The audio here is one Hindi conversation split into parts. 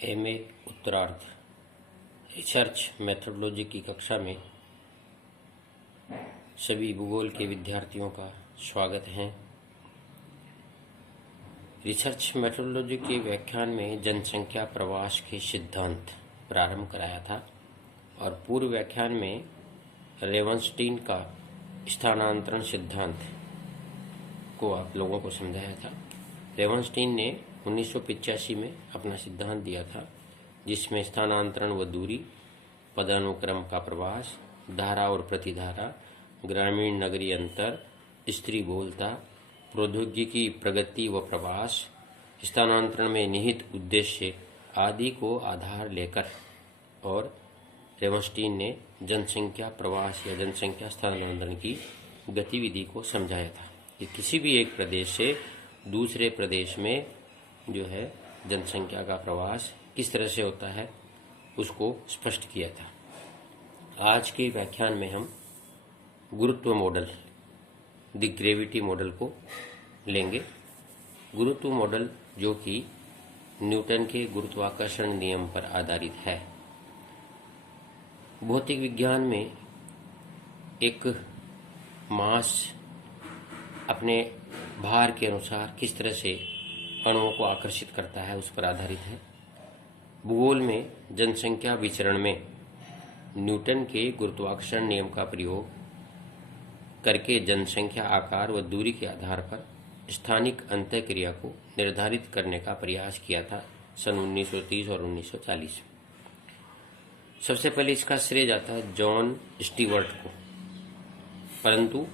एमए उत्तरार्ध रिसर्च मेथोडोलॉजी की कक्षा में सभी भूगोल के विद्यार्थियों का स्वागत है। रिसर्च मेथोडोलॉजी के व्याख्यान में जनसंख्या प्रवास के सिद्धांत प्रारंभ कराया था और पूर्व व्याख्यान में रेवनस्टीन का स्थानांतरण सिद्धांत को आप लोगों को समझाया था। रेवनस्टीन ने 1985 में अपना सिद्धांत दिया था, जिसमें स्थानांतरण व दूरी, पदानुक्रम का प्रवास, धारा और प्रतिधारा, ग्रामीण नगरीय अंतर, स्त्री बहुलता, प्रौद्योगिकी प्रगति व प्रवास, स्थानांतरण में निहित उद्देश्य आदि को आधार लेकर और रेवनस्टीन ने जनसंख्या प्रवास या जनसंख्या स्थानांतरण की गतिविधि को समझाया था कि किसी भी एक प्रदेश से दूसरे प्रदेश में जो है जनसंख्या का प्रवास किस तरह से होता है उसको स्पष्ट किया था। आज के व्याख्यान में हम गुरुत्व मॉडल, द ग्रेविटी मॉडल को लेंगे। गुरुत्व मॉडल जो कि न्यूटन के गुरुत्वाकर्षण नियम पर आधारित है। भौतिक विज्ञान में एक मास अपने भार के अनुसार किस तरह से अणुओं को आकर्षित करता है उस पर आधारित है। भूगोल में जनसंख्या विचरण में न्यूटन के गुरुत्वाकर्षण नियम का प्रयोग करके जनसंख्या आकार व दूरी के आधार पर स्थानिक अंतःक्रिया को निर्धारित करने का प्रयास किया था सन 1930 और 1940 में। सबसे पहले इसका श्रेय जाता है जॉन स्टीवर्ट को, परंतु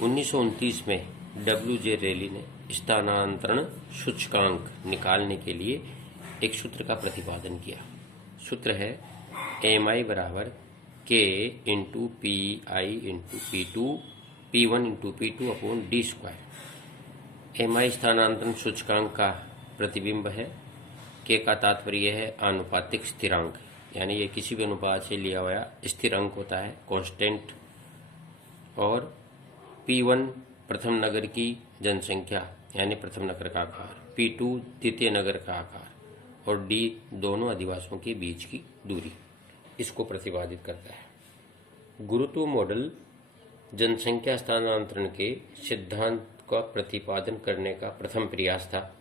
1929 में W.J. रेली ने स्थानांतरण सूचकांक निकालने के लिए एक सूत्र का प्रतिपादन किया। सूत्र है mi बराबर k into P I into P two P1 into P2 upon D square. mi स्थानांतरण सूचकांक का प्रतिबिंब है। k का तात्पर्य है आनुपातिक स्थिरांक, यानी ये किसी भी अनुपात से लिया हुआ स्थिर अंक होता है, कांस्टेंट। और P1 प्रथम नगर की जनसंख्या यानी प्रथम नगर का आकार, P2 द्वितीय नगर का आकार और D दोनों अधिवासियों के बीच की दूरी, इसको प्रतिपादित करता है। गुरुत्व मॉडल जनसंख्या स्थानांतरण के सिद्धांत का प्रतिपादन करने का प्रथम प्रयास था।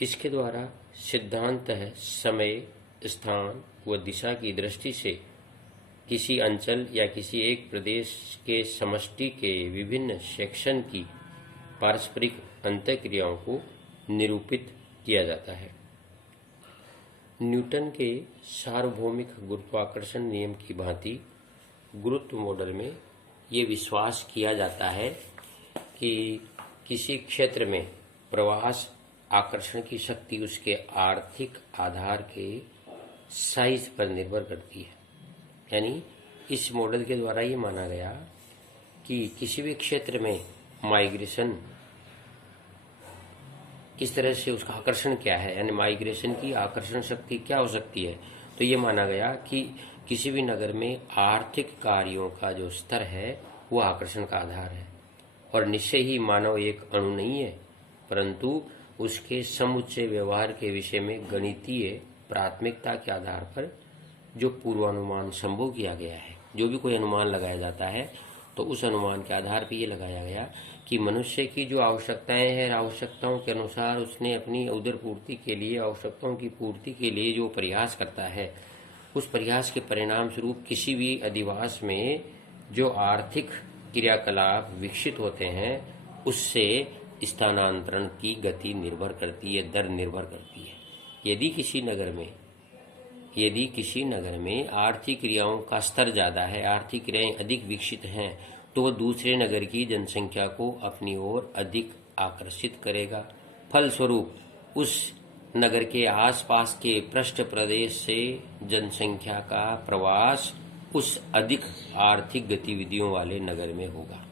इसके द्वारा सिद्धांत है समय, स्थान व दिशा की दृष्टि से किसी अंचल या किसी एक प्रदेश के समष्टि के विभिन्न सेक्शन की पारस्परिक अंतःक्रियाओं को निरूपित किया जाता है। न्यूटन के सार्वभौमिक गुरुत्वाकर्षण नियम की भांति गुरुत्व मॉडल में ये विश्वास किया जाता है कि किसी क्षेत्र में प्रवास आकर्षण की शक्ति उसके आर्थिक आधार के साइज पर निर्भर करती है। यानी इस मॉडल के द्वारा ये माना गया कि किसी भी क्षेत्र में माइग्रेशन किस तरह से, उसका आकर्षण क्या है, यानी माइग्रेशन की आकर्षण शक्ति क्या हो सकती है। तो ये माना गया कि किसी भी नगर में आर्थिक कार्यों का जो स्तर है वो आकर्षण का आधार है। और निश्चय ही मानव एक अणु नहीं है, परंतु उसके समुच्चय व्यवहार के विषय में गणितीय प्राथमिकता के आधार पर जो पूर्वानुमान संभव किया गया है, जो भी कोई अनुमान लगाया जाता है तो उस अनुमान के आधार पर यह लगाया गया कि मनुष्य की जो आवश्यकताएं हैं, आवश्यकताओं के अनुसार उसने अपनी उदर पूर्ति के लिए, आवश्यकताओं की पूर्ति के लिए जो प्रयास करता है, उस प्रयास के परिणाम स्वरूप किसी भी अधिवास में जो आर्थिक क्रियाकलाप विकसित होते हैं उससे स्थानांतरण की गति निर्भर करती है, दर निर्भर करती है। यदि किसी नगर में आर्थिक क्रियाओं का स्तर ज्यादा है, आर्थिक क्रियाएं अधिक विकसित हैं, तो वह दूसरे नगर की जनसंख्या को अपनी ओर अधिक आकर्षित करेगा। फलस्वरूप उस नगर के आसपास के पृष्ठ प्रदेश से जनसंख्या का प्रवास उस अधिक आर्थिक गतिविधियों वाले नगर में होगा।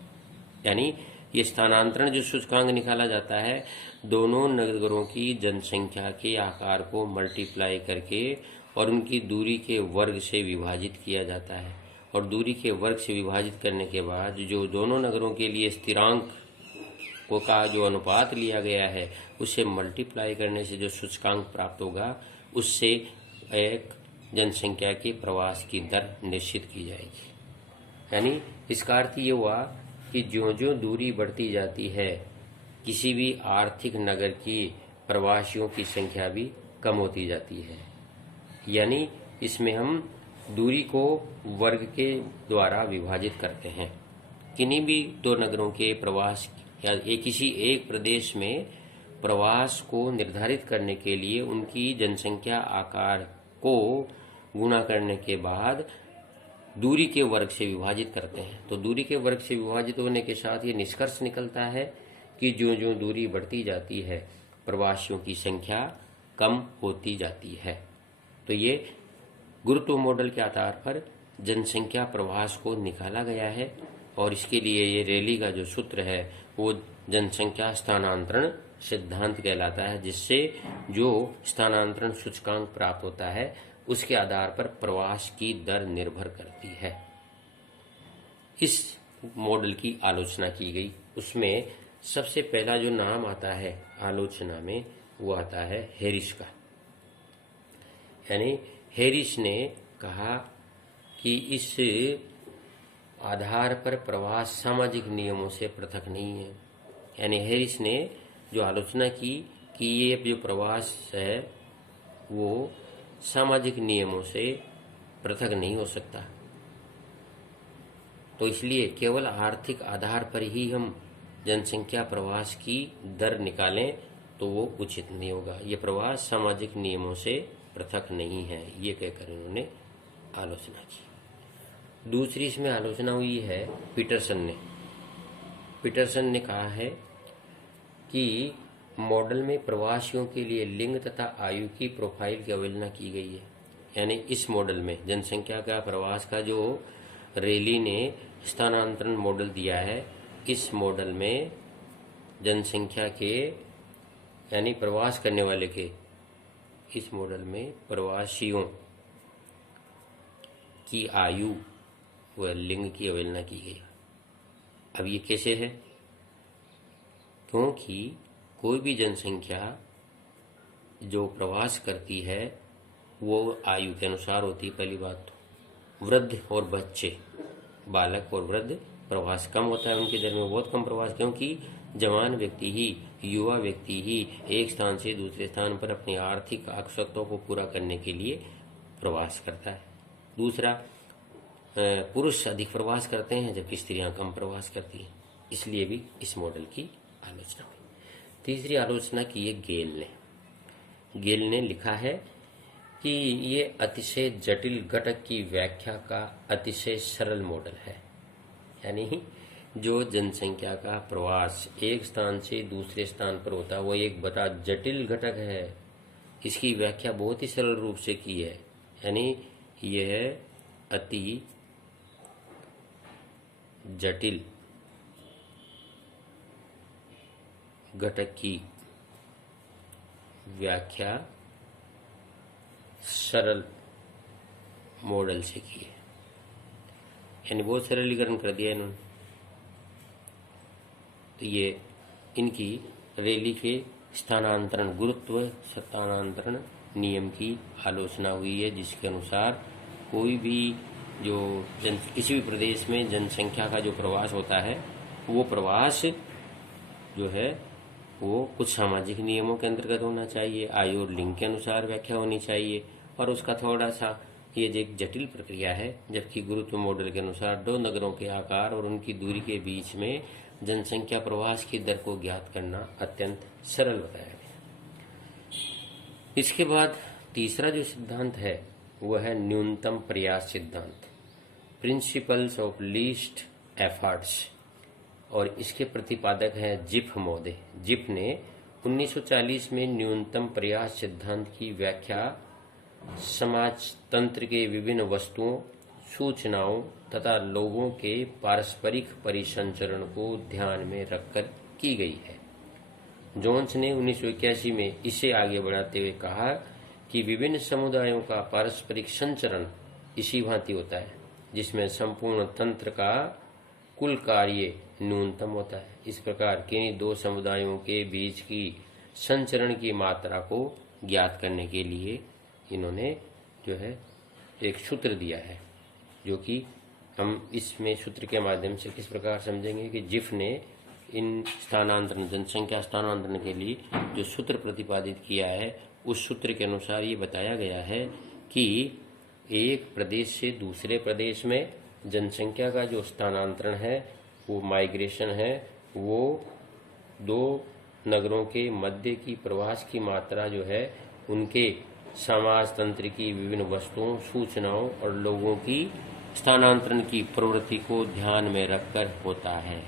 यानी ये स्थानांतरण जो सूचकांक निकाला जाता है, दोनों नगरों की जनसंख्या के आकार को मल्टीप्लाई करके और उनकी दूरी के वर्ग से विभाजित किया जाता है। और दूरी के वर्ग से विभाजित करने के बाद जो दोनों नगरों के लिए स्थिरांक का जो अनुपात लिया गया है उसे मल्टीप्लाई करने से जो सूचकांक प्राप्त होगा उससे एक जनसंख्या के प्रवास की दर निश्चित की जाएगी। यानी इसका अर्थ ये हुआ कि ज्यों-ज्यों दूरी बढ़ती जाती है, किसी भी आर्थिक नगर की प्रवासियों की संख्या भी कम होती जाती है। यानी इसमें हम दूरी को वर्ग के द्वारा विभाजित करते हैं। किन्हीं भी दो नगरों के प्रवास या किसी एक प्रदेश में प्रवास को निर्धारित करने के लिए उनकी जनसंख्या आकार को गुणा करने के बाद दूरी के वर्ग से विभाजित करते हैं। तो दूरी के वर्ग से विभाजित होने के साथ ये निष्कर्ष निकलता है कि जो दूरी बढ़ती जाती है, प्रवासियों की संख्या कम होती जाती है। तो ये गुरुत्व मॉडल के आधार पर जनसंख्या प्रवास को निकाला गया है और इसके लिए ये रैली का जो सूत्र है वो जनसंख्या स्थानांतरण सिद्धांत कहलाता है, जिससे जो स्थानांतरण सूचकांक प्राप्त होता है उसके आधार पर प्रवास की दर निर्भर करती है। इस मॉडल की आलोचना की गई, उसमें सबसे पहला जो नाम आता है आलोचना में वो आता है हैरिस का। यानी हैरिस ने कहा कि इस आधार पर प्रवास सामाजिक नियमों से पृथक नहीं है। यानी हैरिस ने जो आलोचना की कि ये जो प्रवास है वो सामाजिक नियमों से पृथक नहीं हो सकता, तो इसलिए केवल आर्थिक आधार पर ही हम जनसंख्या प्रवास की दर निकालें तो वो उचित नहीं होगा। ये प्रवास सामाजिक नियमों से पृथक नहीं है, ये कहकर उन्होंने आलोचना की। दूसरी इसमें आलोचना हुई है पीटरसन ने कहा है कि मॉडल में प्रवासियों के लिए लिंग तथा आयु की प्रोफाइल की अवहेलना की गई है। यानी इस मॉडल में जनसंख्या का प्रवास का जो रैली ने स्थानांतरण मॉडल दिया है, इस मॉडल में जनसंख्या के यानी प्रवास करने वाले के इस मॉडल में प्रवासियों की आयु व लिंग की अवहेलना की गई। अब ये कैसे है? क्योंकि कोई भी जनसंख्या जो प्रवास करती है वो आयु के अनुसार होती है। पहली बात तो वृद्ध और बच्चे, बालक और वृद्ध प्रवास कम होता है उनके दर में, बहुत कम प्रवास, क्योंकि जवान व्यक्ति ही, युवा व्यक्ति ही एक स्थान से दूसरे स्थान पर अपनी आर्थिक आवश्यकताओं को पूरा करने के लिए प्रवास करता है। दूसरा, पुरुष अधिक प्रवास करते हैं जबकि स्त्रियां कम प्रवास करती हैं, इसलिए भी इस मॉडल की आलोचना हुई। तीसरी आलोचना की है गेल ने लिखा है कि ये अतिशय जटिल घटक की व्याख्या का अतिशय सरल मॉडल है। यानी जो जनसंख्या का प्रवास एक स्थान से दूसरे स्थान पर होता है वो एक बड़ा जटिल घटक है, इसकी व्याख्या बहुत ही सरल रूप से की है। यानी यह अति जटिल घटक की व्याख्या सरल मॉडल से की है। यानी बहुत सरलीकरण कर दिया इन्होंने। तो ये इनकी रैली के स्थानांतरण गुरुत्व स्थानांतरण नियम की आलोचना हुई है, जिसके अनुसार कोई भी जो किसी भी प्रदेश में जनसंख्या का जो प्रवास होता है वो प्रवास जो है वो कुछ सामाजिक नियमों के अंतर्गत होना चाहिए, आयु और लिंग के अनुसार व्याख्या होनी चाहिए, और उसका थोड़ा सा ये एक जटिल प्रक्रिया है। जबकि गुरुत्व मॉडल के अनुसार दो नगरों के आकार और उनकी दूरी के बीच में जनसंख्या प्रवास की दर को ज्ञात करना अत्यंत सरल बताया गया। इसके बाद तीसरा जो सिद्धांत है वह है न्यूनतम प्रयास सिद्धांत, प्रिंसिपल्स ऑफ लीस्ट एफर्ट्स, और इसके प्रतिपादक हैं जिफ महोदय। जिफ ने 1940 में न्यूनतम प्रयास सिद्धांत की व्याख्या समाज तंत्र के विभिन्न वस्तुओं, सूचनाओं तथा लोगों के पारस्परिक परिसंचरण को ध्यान में रखकर की गई है। जोन्स ने 1981 में इसे आगे बढ़ाते हुए कहा कि विभिन्न समुदायों का पारस्परिक संचरण इसी भांति होता है जिसमें संपूर्ण तंत्र का कुल कार्य न्यूनतम होता है। इस प्रकार किन्हीं दो समुदायों के बीच की संचरण की मात्रा को ज्ञात करने के लिए इन्होंने जो है एक सूत्र दिया है, जो कि हम इसमें सूत्र के माध्यम से किस प्रकार समझेंगे कि जिफ ने इन स्थानांतरण, जनसंख्या स्थानांतरण के लिए जो सूत्र प्रतिपादित किया है, उस सूत्र के अनुसार ये बताया गया है कि एक प्रदेश से दूसरे प्रदेश में जनसंख्या का जो स्थानांतरण है, वो माइग्रेशन है, वो दो नगरों के मध्य की प्रवास की मात्रा जो है, उनके समाज तंत्र की विभिन्न वस्तुओं, सूचनाओं और लोगों की स्थानांतरण की प्रवृत्ति को ध्यान में रखकर होता है।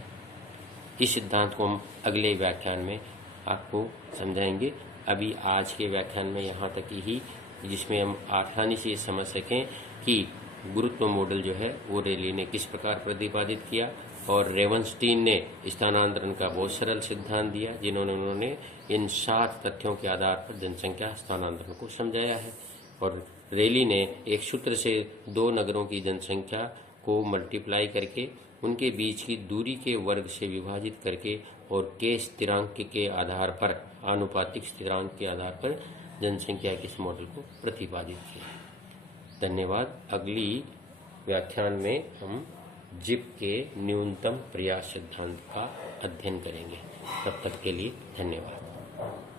इस सिद्धांत को हम अगले व्याख्यान में आपको समझाएंगे। अभी आज के व्याख्यान में यहाँ तक ही, जिसमें हम आसानी से समझ सकें कि गुरुत्व मॉडल जो है वो रेली ने किस प्रकार प्रतिपादित किया और रेवनस्टीन ने स्थानांतरण का बहुत सरल सिद्धांत दिया, उन्होंने इन 7 तथ्यों के आधार पर जनसंख्या स्थानांतरण को समझाया है। और रेली ने एक सूत्र से 2 नगरों की जनसंख्या को मल्टीप्लाई करके उनके बीच की दूरी के वर्ग से विभाजित करके और के स्थिरांक के आधार पर, आनुपातिक स्थिरांक के आधार पर जनसंख्या के इस मॉडल को प्रतिपादित किया। धन्यवाद। अगली व्याख्यान में हम जिफ के न्यूनतम प्रयास सिद्धांत का अध्ययन करेंगे। तब तक के लिए धन्यवाद।